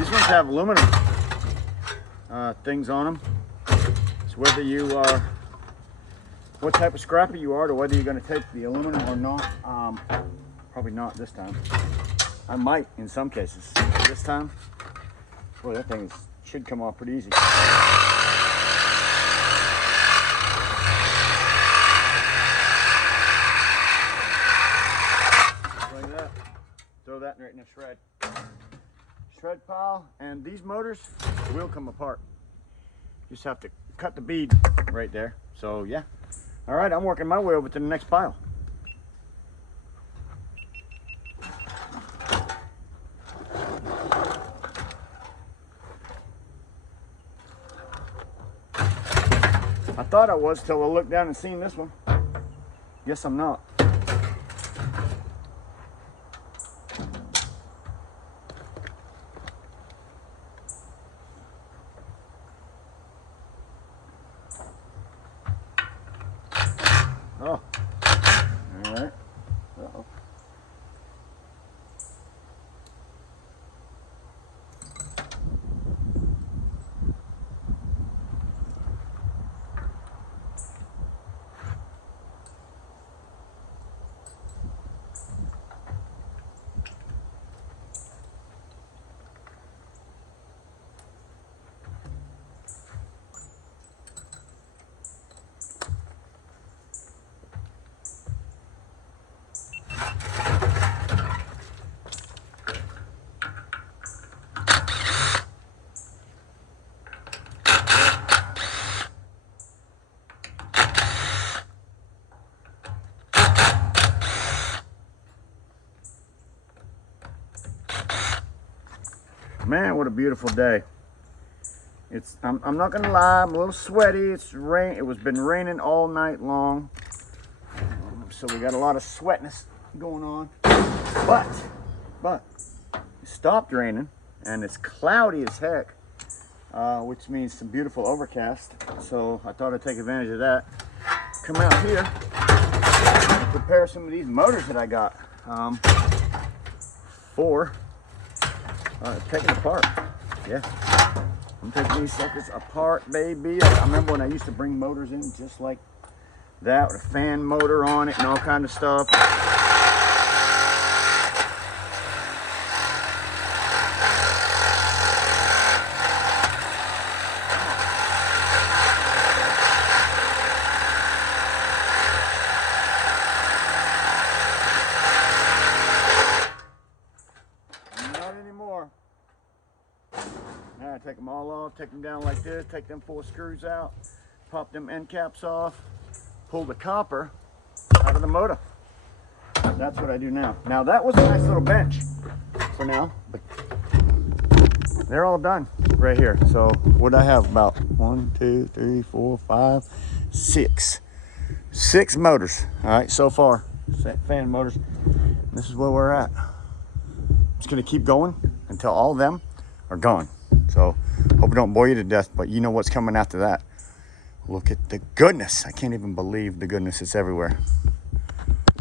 These ones have aluminum things on them. So whether you are, what type of scrapper you are, to whether you're going to take the aluminum or not. Probably not this time. I might in some cases. This time, boy, that thing should come off pretty easy. Like that. Throw that right in a shred pile, and these motors will come apart. Just have to cut the bead right there. So yeah. All right, I'm working my way over to the next pile. I thought I was till I looked down and seen this one. Guess I'm not. Oh, all right. Uh-oh. Man, what a beautiful day. I'm not gonna lie, I'm a little sweaty. It was been raining all night long, so we got a lot of sweatness going on. But it stopped raining and it's cloudy as heck, which means some beautiful overcast. So I thought I'd take advantage of that. Come out here and prepare some of these motors that I got for taking apart. Yeah, I'm taking these suckers apart, baby. I remember when I used to bring motors in just like that, with a fan motor on it and all kind of stuff. Now I take them all off, take them down like this, take them 4 screws out, pop them end caps off, pull the copper out of the motor. That's what I do now. Now that was a nice little bench for now, but they're all done right here. So what I have, about 1, 2, 3, 4, 5, 6. 6 motors, all right, so far, fan motors. This is where we're at. I'm just gonna keep going until all of them are gone. So hope I don't bore you to death, but you know what's coming after that. Look at the goodness. I can't even believe the goodness is everywhere.